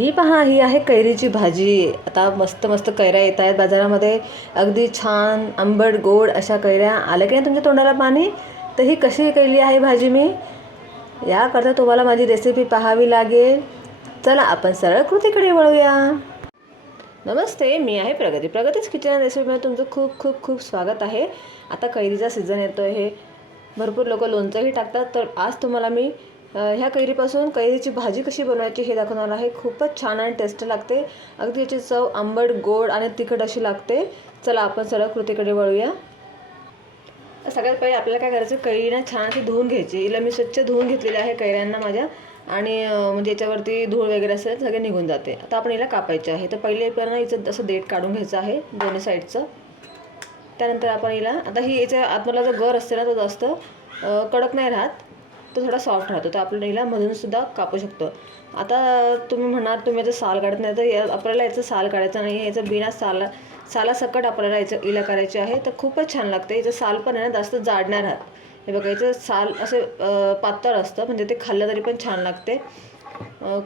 ही पहा ही आहे कैरीची भाजी. आता मस्त मस्त कैऱ्या येत आहेत. बाजारामध्ये अगदी छान आंबट गोड अशा कैऱ्या आल्या की नाही तुमच्या तोंडाला पाणी? तर ही कशी केली आहे भाजी मी? याकरता तुम्हाला माझी रेसिपी पाहावी लागेल. चला आपण सरळ कृतीकडे वळूया. नमस्ते मी आहे प्रगती. प्रगतीच किचन रेसिपीमध्ये तुमचं खूप खूप खूप स्वागत आहे. आता कैरीचा सीझन येतो आहे भरपूर लोक लोणचंही टाकतात. तर आज तुम्हाला मी ह्या कैरीपासून कैरीची भाजी कशी बनवायची हे दाखवणार आहे. खूपच छान आणि टेस्ट लागते. अगदी याची चव आंबट गोड आणि तिखट अशी लागते. चला आपण सरळ कृतीकडे वळूया. सगळ्यात पहिले आपल्याला काय करायचं कैरीना छान अशी धुवून घ्यायची. हिला मी स्वच्छ धुवून घेतलेली आहे कैऱ्यांना माझ्या. आणि म्हणजे याच्यावरती धूळ वगैरे असेल सगळे निघून जाते. आता आपण हिला कापायचे आहे. तर पहिले पण हिचं असं देठ काढून घ्यायचं आहे दोन्ही साईडचं. त्यानंतर आपण हिला आता ही याच्या आतमधला जो गर असते ना तो जास्त कडक नाही राहत. तो थोडा सॉफ्ट राहतो. तर आपण हिला मधून सुद्धा कापू शकतो. आता तुम्ही म्हणाल तुम्ही याचं साल काढत नाही तर या- आपल्याला याचं साल काढायचं नाही याचं बिना साला सालासकट आपल्याला याचं इला करायचे आहे तर खूपच छान लागते. याचं साल पण आहे ना जास्त जाड नाही राहत हे बघा याचं साल असे पातळ असतं म्हणजे ते खाल्लं तरी पण छान लागते.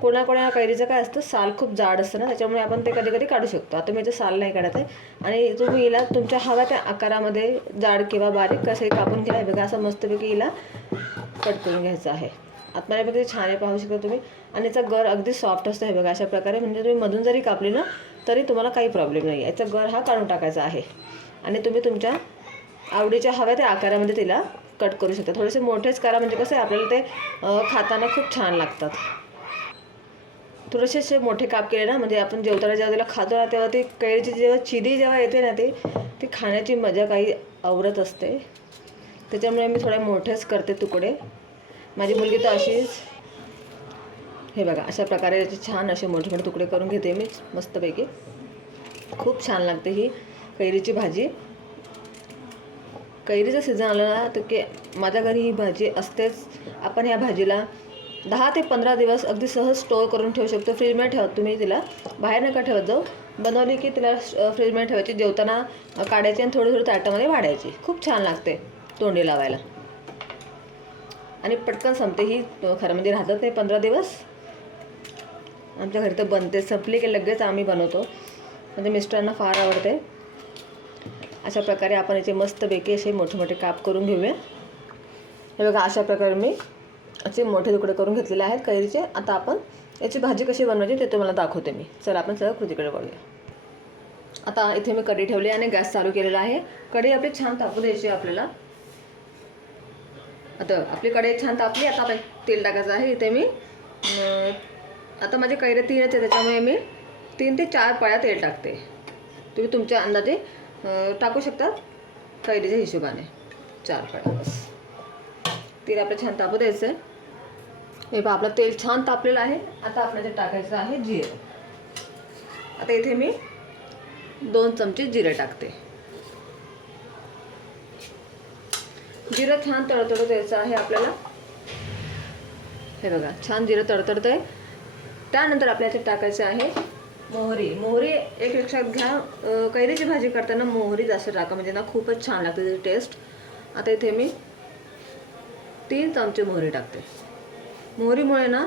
कोणाकोणा कैरीचं काय असतं साल खूप जाड असतं ना त्याच्यामुळे आपण ते कधी कधी काढू शकतो. आता मी याचं साल नाही काढत आहे. आणि तुम्ही हिला तुमच्या हव्या त्या आकारामध्ये जाड किंवा बारीक कसे कापून घ्या. हे बघा असं मस्तपैकी हिला कट करून घ्यायचं आहे. आतमध्ये बघा छान आहे पाहू शकता तुम्ही. आणि याचा गर अगदी सॉफ्ट असतं हे बघा अशा प्रकारे. म्हणजे तुम्ही मधून जरी कापली ना तरी तुम्हाला काही प्रॉब्लेम नाही याचा गर हा काढून टाकायचा आहे. आणि तुम्ही तुमच्या आवडीच्या हव्या त्या आकारामध्ये तिला कट करू शकता. थोडेसे मोठेच करा म्हणजे कसं आहे आपल्याला ते खाताना खूप छान लागतात. थोडेसे असे मोठे काप केले ना म्हणजे आपण जेवताना जेव्हा तिला खातो ना तेव्हा ती कैरीची जेव्हा चिदी जेव्हा येते ना ते ती खाण्याची मजा काही आवरत असते. त्याच्यामुळे मी थोड्या मोठेच करते तुकडे. माझी मुलगी तर अशीच. हे बघा अशा प्रकारे याचे छान असे मोठे मोठे तुकडे करून घेते मी मस्तपैकी. खूप छान लागते ही कैरीची भाजी. कैरीचं सीझन आलं ना तर की माझ्या घरी ही भाजी असतेच. आपण ह्या भाजीला दहा ते पंधरा दिवस अगदी सहज स्टोअर करून ठेवू शकतो. फ्रीजमध्ये ठेवा तुम्ही तिला बाहेर नका ठेवत जाऊ. बनवली की तिला फ्रीजमध्ये ठेवायची जेवताना काढायची आणि थोडी थोडी ताटामध्ये वाढायची. खूप छान लागते. तोंडी लावायला. आणि पटकन संपते. ही खरं म्हणजे राहतात नाही पंधरा दिवस. आमच्या घरी तर बनते. संपली की लगेच आम्ही बनवतो. म्हणजे मिस्टरांना फार आवडते. अशा प्रकारे आपण याचे मस्तपैकी असे मोठे मोठे काप करून घेऊया. हे बघा अशा प्रकारे मी असे मोठे तुकडे करून घेतलेले आहेत कैरीचे. आता आपण याची भाजी कशी बनवायची ते तुम्हाला दाखवते मी. चला आपण सगळं कृतीकडे वळूया. आता इथे मी कढी ठेवली आणि गॅस चालू केलेला आहे. कढी आपली छान तापू द्यायची आपल्याला. आता आपली कढई छान तापली आता आपण तेल टाकायचं आहे इथे मी आता माझे कैरे तीनच आहे त्याच्यामुळे मी तीन ते चार पळ्या तेल टाकते. तुम्ही तुमच्या अंदाजे टाकू शकता कैरीच्या हिशोबाने. चार पळ्या बस. तेल आपलं छान तापू द्यायचं आहे हे पहा आपलं तेल छान तापलेलं आहे. आता आपल्याला टाकायचं आहे जिरं. आता इथे मी दोन चमचे जिरे टाकते. जिरं छान तडतड द्यायचं आहे आपल्याला. हे बघा छान जिरं तडतडतं आहे त्यानंतर आपल्याला याच्यात टाकायचं आहे मोहरी. मोहरी एक लक्षात घ्या कैरीची भाजी करताना मोहरी जास्त टाका म्हणजे ना खूपच छान लागते त्याची टेस्ट आता इथे मी तीन चमचे मोहरी टाकते. मोहरीमुळे ना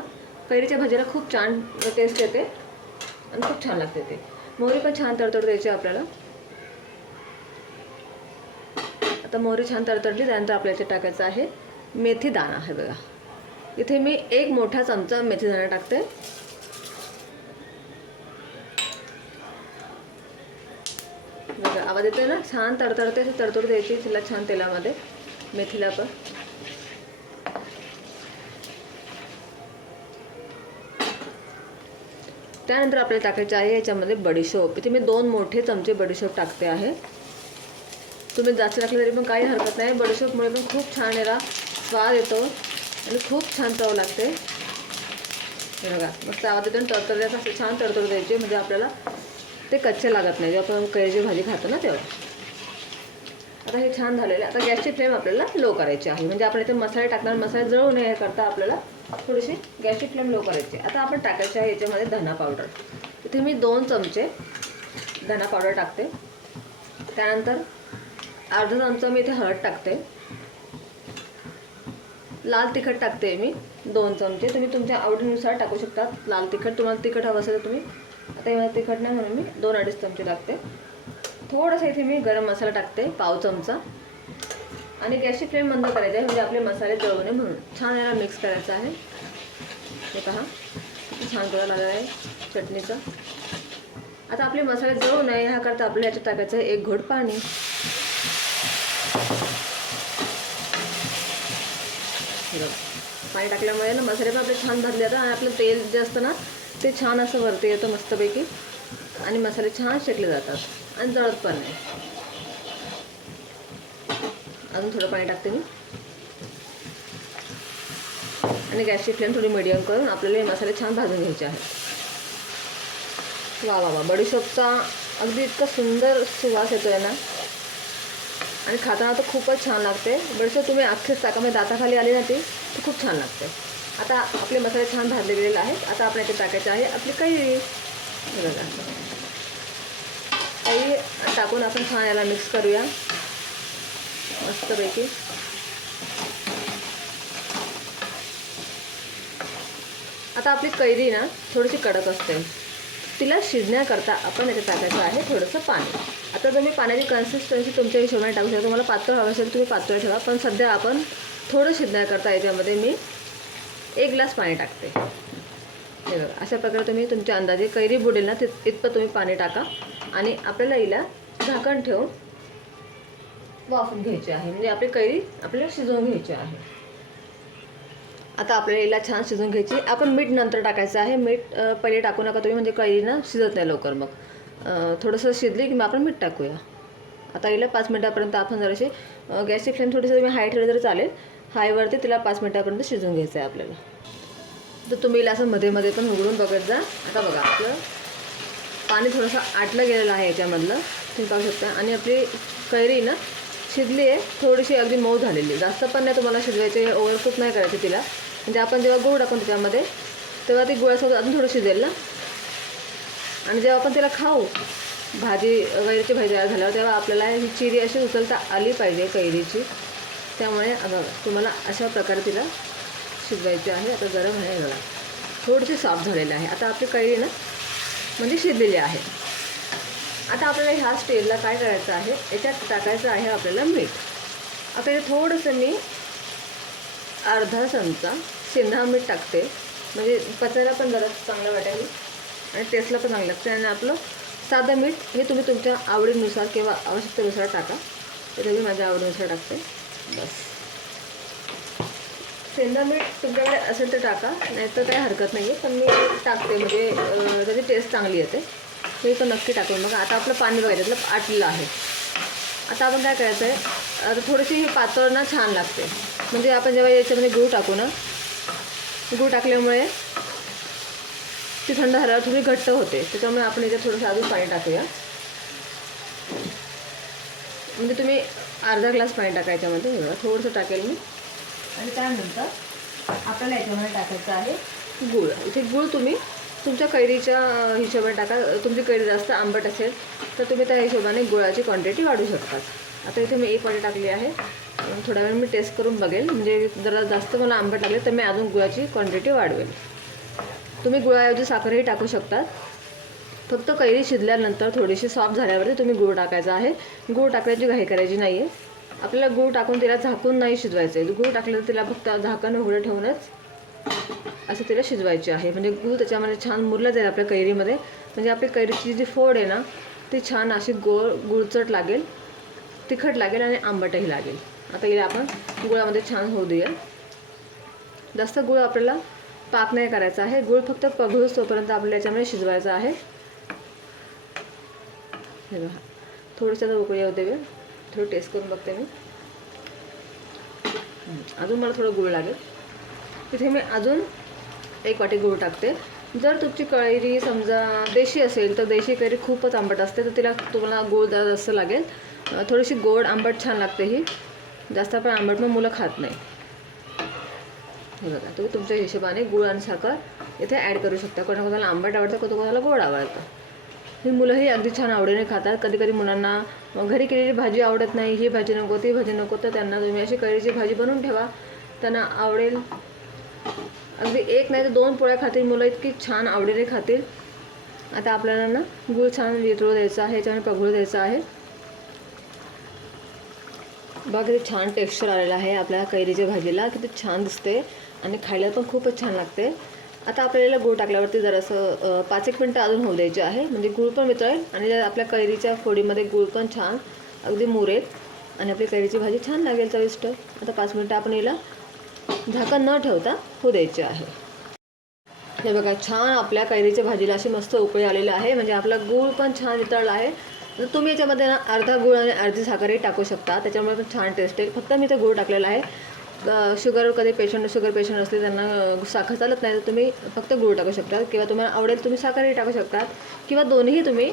कैरीच्या भाजीला खूप छान टेस्ट येते आणि खूप छान लागते ते. मोहरी पण छान तडतड द्यायची आपल्याला. आता मोहरी छान तडतडली त्यानंतर आपल्याला इथे टाकायचं आहे मेथी दाणा. आहे बघा. इथे मी एक मोठा चमचा मेथी दाणा टाकते. बघा आवाज येतोय ना? छान तडतडते तडतड द्यायची तिला छान तेलामध्ये मेथीला पण. त्यानंतर आपल्याला टाकायचे आहे याच्यामध्ये बडीशोप. इथे मी दोन मोठे चमचे बडीशोप टाकते आहे. तुम्ही जास्त टाकलं तरी पण काही हरकत नाही. बडीशोपमुळे पण खूप छान याला स्वाद येतो आणि खूप छान चव लागते. बघा मस्त आवाज येतो आणि असं छान तडतड द्यायचे म्हणजे आपल्याला ते कच्चे लागत नाही. जेव्हा आपण कैरीची भाजी खातो ना तेव्हा. आता हे छान झालेलं आहे. आता गॅसची फ्लेम आपल्याला लो करायची आहे. म्हणजे आपण इथे मसाले टाकणार मसाले जळू नये करता आपल्याला थोडीशी गॅसची फ्लेम लो करायची आता आपण टाकायचे आहे याच्यामध्ये धना पावडर. इथे मी दोन चमचे धना पावडर टाकते. त्यानंतर अर्धा चमचा मी इथे हळद टाकते. लाल तिखट टाकते मी दोन चमचे. तुम्ही तुमच्या आवडीनुसार टाकू शकता लाल तिखट तुम्हाला तिखट हवं असेल तर तुम्ही आता मला तिखट नाही म्हणून मी दोन अडीच चमचे टाकते. थोडंसं इथे मी गरम मसाला टाकते पाव चमचा. आणि गॅसची फ्लेम बंद करायची आहे म्हणजे आपले मसाले जळू नये म्हणून. छान याला मिक्स करायचं आहे. हे पहा छान कलर लागला आहे चटणीचा. आता आपले मसाले जळू नये ह्याकरता आपल्याला याच्यात टाकायचं आहे एक घोट पाणी हे बघा. पाणी टाकल्यामुळे ना मसाले पण आपले छान भाजले जातात आणि आपलं तेल जे असतं ना ते छान असं वरती येतं मस्तपैकी. आणि मसाले छान शेकले जातात. आणि जळत पण नाही. अजून थोडं पाणी टाकते मी. आणि गॅसची फ्लेम थोडी मिडियम करून आपल्याला हे मसाले छान भाजून घ्यायचे आहेत. वा वा वा. बडीशोपचा अगदी इतका सुंदर सुवास येतो आहे ना. आणि खाताना तर खूपच छान लागते. बरेचसे तुम्ही अख्खेच टाका म्हणजे दाताखाली आली ना ती तर खूप छान लागते. आता आपले मसाले छान भाजले गेलेले आहेत. आता आपण याच्यात टाकायचे आहे आपली कैरी. हे बघा. कैरी टाकून आपण छान याला मिक्स करूया. मस्तपैकी. आता आपली कैरी ना थोडीशी कडक असते. तिला शिजण्याकरता आपण याच्यात टाकायचं आहे थोडंसं पाणी. आता तुम्ही पाण्याची कन्सिस्टन्सी तुमच्या हिशोबाने टाकू शकता. तुम्हाला पातळ हवं असेल तुम्ही पातळ ठेवा. पण सध्या आपण थोडं शिजण्याकरता याच्यामध्ये मी एक ग्लास पाणी टाकते. हे बघा अशा प्रकारे तुम्ही तुमच्या अंदाजे कैरी बुडेल ना तित इतपत तुम्ही पाणी टाका. आणि आपल्याला हिला झाकण ठेवून वाफून घ्यायची आहे. म्हणजे आपली कैरी आपल्याला शिजवून घ्यायची आहे. आता आपल्याला हिला छान शिजवून घ्यायची. आपण मीठ नंतर टाकायचं आहे. मीठ पहिले टाकू नका तुम्ही म्हणजे कैरी ना शिजत नाही लवकर मग. थोडंसं शिजली की मग आपण मीठ टाकूया. आता हिला पाच मिनटापर्यंत आपण जराशी गॅसची फ्लेम थोडीशी तुम्ही हाय ठेवली तरी चालेल. हायवरती तिला पाच मिनटापर्यंत शिजवून घ्यायचं आहे आपल्याला. तर तुम्ही हिला असं मध्ये मध्ये पण उघडून बघत जा. आता बघा आपलं पाणी थोडंसं आटलं गेलेलं आहे याच्यामधलं. तुम्ही पाहू शकता. आणि आपली कैरी ना शिजली आहे. थोडीशी अगदी मऊ झालेली. जास्त पण नाही तुम्हाला शिजवायचे ओव्हरकुक नाही करायची तिला. म्हणजे आपण जेव्हा गूळ टाकून त्याच्यामध्ये तेव्हा ती गुळासोबत अजून थोडं शिजेल ना. आणि जेव्हा आपण तिला खाऊ भाजी वगैरेची भाजी तयार झाल्यावर तेव्हा आपल्याला ही चिरी अशी उचलता आली पाहिजे कैरीची. त्यामुळे तुम्हाला अशा प्रकारे तिला शिजवायची आहे. आता गरम आहे बघा. थोडीशी सॉफ्ट झालेली आहे. आता आपली कैरी ना म्हणजे शिजलेली आहे. आता आपल्याला ह्या स्टेजला काय करायचं आहे? याच्यात टाकायचं आहे आपल्याला मीठ. आता इथे थोडंसं मी अर्धा चमचा शेंधा मीठ टाकते. म्हणजे पचायला पण जरा चांगलं वाटेल. आणि टेस्टला पण चांगलं लागते. आणि आपलं साधं मीठ हे तुम्ही तुमच्या आवडीनुसार किंवा आवश्यकतेनुसार टाका. तर मी माझ्या आवडीनुसार टाकते. बस. शेंदा मीठ तुमच्याकडे असेल तर टाका. नाहीतर काही हरकत नाही आहे पण मी टाकते. म्हणजे त्याची टेस्ट चांगली येते हे पण नक्की टाकून मग आता आपलं पाणी बघायचं त्यातलं आटलेलं आहे. आता आपण काय करायचं आहे आता थोडीशी ही पातळ ना छान लागते. म्हणजे आपण जेव्हा याच्यामध्ये गूळ टाकू ना गूळ टाकल्यामुळे ती थंड झाल्यावर थोडी घट्ट होते. त्याच्यामुळे आपण याच्यात थोडंसं अजून पाणी टाकूया. म्हणजे तुम्ही अर्धा ग्लास पाणी टाकायच्या मध्ये हे बघा थोडंसं टाकेल मी. आणि त्यानंतर आपल्याला याच्यामध्ये टाकायचं आहे गूळ. इथे गूळ तुम्ही तुमच्या कैरीच्या हिशोबाने टाका. तुमची कैरी जास्त आंबट असेल तर तुम्ही त्या हिशोबाने गुळाची क्वांटिटी वाढवू शकतात आता इथे मी एक वाटी टाकली आहे. थोडा थोड्या वेळ मी टेस्ट करून बघेल. म्हणजे जरा जास्त मला आंबट लागले तर मी अजून गुळाची क्वांटिटी वाढवेल. तुम्ही गुळाऐवजी साखरही टाकू शकतात फक्त कैरी शिजल्यानंतर थोडीशी सॉफ्ट झाल्यावरती तुम्ही गूळ टाकायचा आहे. गूळ टाकण्याची घाई करायची नाही आहे आपल्याला गूळ टाकून तिला झाकून नाही शिजवायचं आहे गूळ टाकलं तर तिला फक्त झाकण उघडं ठेवूनच असं तिला शिजवायची आहे. म्हणजे गूळ त्याच्यामध्ये छान मुरलं जाईल आपल्या कैरीमध्ये. म्हणजे आपली कैरीची जी फोड आहे ना ती छान अशी गोळ गुळचट लागेल तिखट लागेल आणि आंबटही लागेल. आता हिला आपण गुळामध्ये छान होऊ देऊया. जास्त गुळ आपल्याला पाक नाही करायचा आहे. गुळ फक्त पघळूस तोपर्यंत आपल्याला याच्यामध्ये शिजवायचा आहे. हे बघा. थोडंसं उकळी येऊ देऊया. थोडं टेस्ट करून बघते मी. अजून मला थोडं गुळ लागेल. तिथे मी अजून एक वाटी गूळ टाकते. जर तुमची कैरी समजा देशी असेल तर देशी कैरी खूपच आंबट असते. तर तिला तुम्हाला गूळ जास्त लागेल. थोडीशी गोड आंबट छान लागते ही. जास्त आपण आंबट मग मुलं खात नाही. हे बघा तुम्ही तुमच्या हिशोबाने गुळ आणि साखर इथे ॲड करू शकता. कोणाकोणाला आंबट आवडतं कोणाकोणाला गोड आवडतं. ही मुलंही अगदी छान आवडीने खातात. कधी कधी मुलांना घरी केलेली भाजी आवडत नाही ही भाजी नको ती भाजी नको तर त्यांना तुम्ही अशी कैरीची भाजी बनवून ठेवा. त्यांना आवडेल. अगदी एक नाही तर दोन पोळ्या खातील मुलं इतकी छान आवडीने खातील. आता आपल्याला ना गूळ छान वितळू द्यायचा आहे याच्यामध्ये पगळू द्यायचा आहे. बघा किती छान टेक्स्चर आलेलं आहे आपल्या कैरीच्या भाजीला. किती छान दिसते. आणि खायला पण खूपच छान लागते. आता आपल्याला गूळ टाकल्यावरती जरासं पाच एक मिनटं अजून होऊ द्यायचे आहे. म्हणजे गूळ पण वितळेल आणि आपल्या कैरीच्या फोडीमध्ये गूळ पण छान अगदी मुरेल आणि आपली कैरीची भाजी छान लागेल चविष्ट. आता पाच मिनटं आपण हिला झाकण न ठेवता होऊ द्यायचे आहे. हे बघा छान आपल्या कैरीच्या भाजीला अशी मस्त उकळी आलेली आहे. म्हणजे आपला गूळ पण छान वितळला आहे. तर तुम्ही याच्यामध्ये ना अर्धा गूळ आणि अर्धी साखरही टाकू शकता. त्याच्यामुळे पण छान टेस्ट येईल फक्त मी ते गूळ टाकलेला आहे. शुगर कधी पेशंट शुगर पेशंट असले त्यांना साखर चालत नाही तर तुम्ही फक्त गूळ टाकू शकता. किंवा तुम्हाला आवडेल तुम्ही साखरही टाकू शकतात किंवा दोन्ही तुम्ही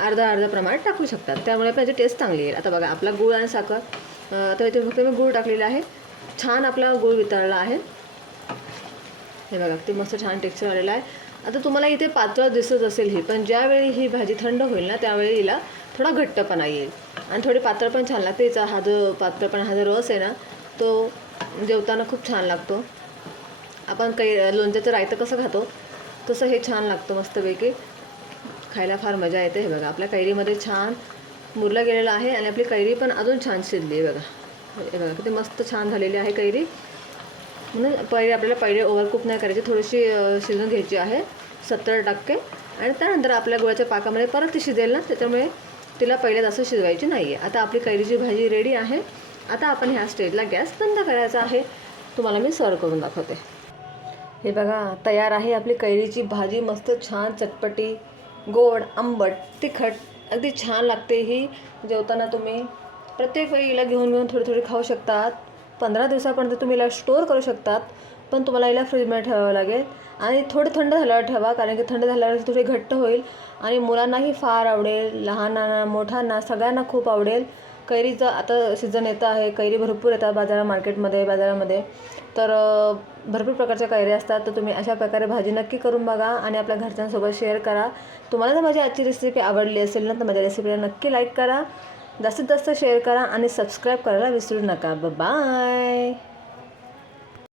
अर्धा अर्धा प्रमाणात टाकू शकतात त्यामुळे पण याची टेस्ट चांगली येईल. आता बघा आपला गूळ आणि साखर आता तर इथे फक्त मी गूळ टाकलेला आहे. छान आपला गूळ वितळला आहे. हे बघा ते मस्त छान टेक्स्चर आलेलं आहे. आता तुम्हाला इथे पातळ दिसत असेल ही पण ज्यावेळी ही भाजी थंड होईल ना त्यावेळी हिला थोडा घट्टपणा येईल. आणि थोडी पातळ पण छान लागते. हिचा हा जो पातळपणा हा जो रस आहे ना तो जेवताना खूप छान लागतो. आपण काही लोणच्याचं रायतं कसं खातो तसं हे छान लागतं मस्तपैकी. खायला फार मजा येते हे बघा. आपल्या कैरीमध्ये छान मुरलं गेलेलं आहे आणि आपली कैरी पण अजून छान शिजली आहे बघा. हे बघा किती मस्त छान झालेली आहे कैरी. म्हणून पहिले आपल्याला पहिले ओव्हरकुक नाही करायची थोडीशी शिजून घ्यायची आहे सत्तर टक्के. आणि त्यानंतर आपल्या गुळाच्या पाकामध्ये परत ती शिजेल ना त्याच्यामुळे तिला पहिले जास्त शिजवायची नाही आहे आता आपली कैरीची भाजी रेडी आहे. आता आपण ह्या स्टेजला गॅस बंद करायचा आहे. तुम्हाला मी सर्व करून दाखवते. हे बघा तयार आहे आपली कैरीची भाजी. मस्त छान चटपटी गोड आंबट तिखट. अगदी छान लागते ही. जेवताना तुम्ही प्रत्येक वेळीला घेऊन घेऊन थोडी थोडी खाऊ शकतात. पंधरा दिवसापर्यंत तुम्ही याला स्टोअर करू शकतात पण तुम्हाला याला फ्रीजमध्ये ठेवावं लागेल. आणि थोडं थंड झाल्यावर ठेवा कारण की थंड झाल्यावर ती थोडी घट्ट होईल आणि मुलांनाही फार आवडेल लहानांना मोठ्यांना सगळ्यांना खूप आवडेल. कैरीचं आता सीझन येतं आहे कैरी भरपूर येतात बाजारा मार्केटमध्ये बाजारामध्ये. तर भरपूर प्रकारच्या कैरी असतात तर तुम्ही अशा प्रकारे भाजी नक्की करून बघा आणि आपल्या घरच्यांसोबत शेअर करा. तुम्हाला जर माझी आजची रेसिपी आवडली असेल ना तर माझ्या रेसिपीला नक्की लाईक करा. जास्तीत जास्त शेअर करा आणि सबस्क्राईब करायला विसरू नका. बाय